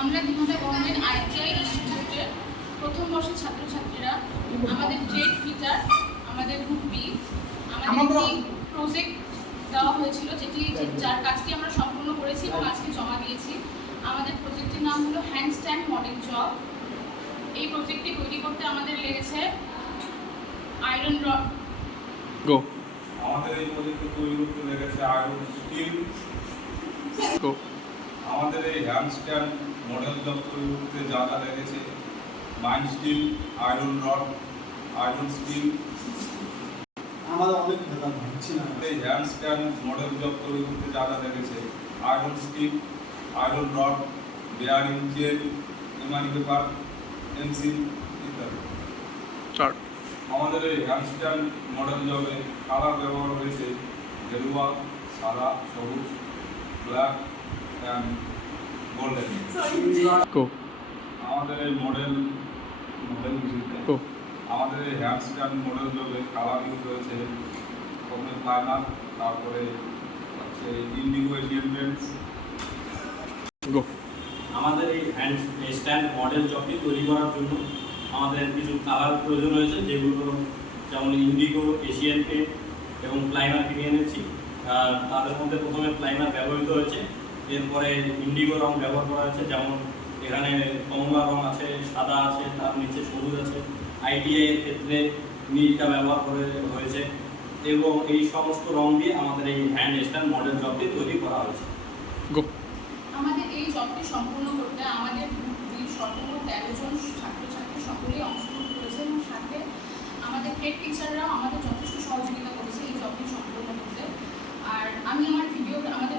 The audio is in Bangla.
আমরা দিঘাটা গভর্নমেন্ট আইটিআই ইনস্টিটিউটের প্রথম বর্ষের ছাত্রছাত্রীরা আমাদের ট্রেড ফিচার, আমাদের গ্রুপ বি, আমাদের প্রজেক্ট দেওয়া হয়েছিল যার কাজটি আমরা সম্পূর্ণ করেছি এবং আজকে জমা দিয়েছি। আমাদের প্রজেক্টের নাম হলো হ্যান্ডস্ট্যান্ড মডেল জব। এই প্রজেক্টটি তৈরি করতে আমাদের লেগেছে আয়রন রড। আমাদের এই প্রজেক্টটি তৈরি করতে লেগেছে আয়রন স্টিল। আমাদের এই হ্যান্ডস্ট্যান্ড মডেল জব তৈরি করতে যা যা লেগেছে mild steel, iron rod, iron steel. আমাদের অনেক ভেদাল হচ্ছে না। এই হ্যান্ডস্ট্যান্ড মডেল জব তৈরি করতে যা যা লেগেছে iron steel, iron rod, bearing chain, emery paper, pencil ইত্যাদি। আমাদের এই হ্যান্ডস্ট্যান্ড মডেল জবে কালার ব্যবহার হয়েছে গেরুয়া, সাদা, সবুজ, ব্ল্যাক অ্যান্ড গোল্ডেন। আমাদের এই আমাদের এই হ্যান্ডস্ট্যান্ড মডেল জবে কালার ইউজ হয়েছে প্রথমে প্লাইমার, তারপরে হচ্ছে ইন্ডিগো এশিয়ান পেন্টস। আমাদের এই হ্যান্ডস্ট্যান্ড মডেল জবটি তৈরি করার জন্য আমাদের কিছু কালার প্রয়োজন হয়েছে, যেগুলো যেমন ইন্ডিগো, এশিয়ান পেন্ট এবং প্লাইমার কিনে এনেছি। তাদের মধ্যে প্রথমে প্লাইমার ব্যবহৃত হয়েছে, এরপরে ইন্ডিগো রং ব্যবহার করা হয়েছে, যেমন এখানে কমলা রং আছে, সাদা আছে, তার নিচে সবুজ আছে। আইটিআই এর ক্ষেত্রে নীলটা ব্যবহার করে হয়েছে এবং এই সমস্ত রং দিয়ে আমাদের এই হ্যান্ডস্ট্যান্ড মডেল জবটি তৈরি করা হয়েছে। আমাদের এই জবটি সম্পূর্ণ করতে আমাদের সর্বমোট 13 জন ছাত্রছাত্রী সকলেই অংশগ্রহণ করেছে এবং সাথে আমাদের ট্রেড টিচাররাও আমাদের যথেষ্ট সহযোগিতা করেছে এই জবটি সম্পূর্ণ করতে। আর আমি আমাদের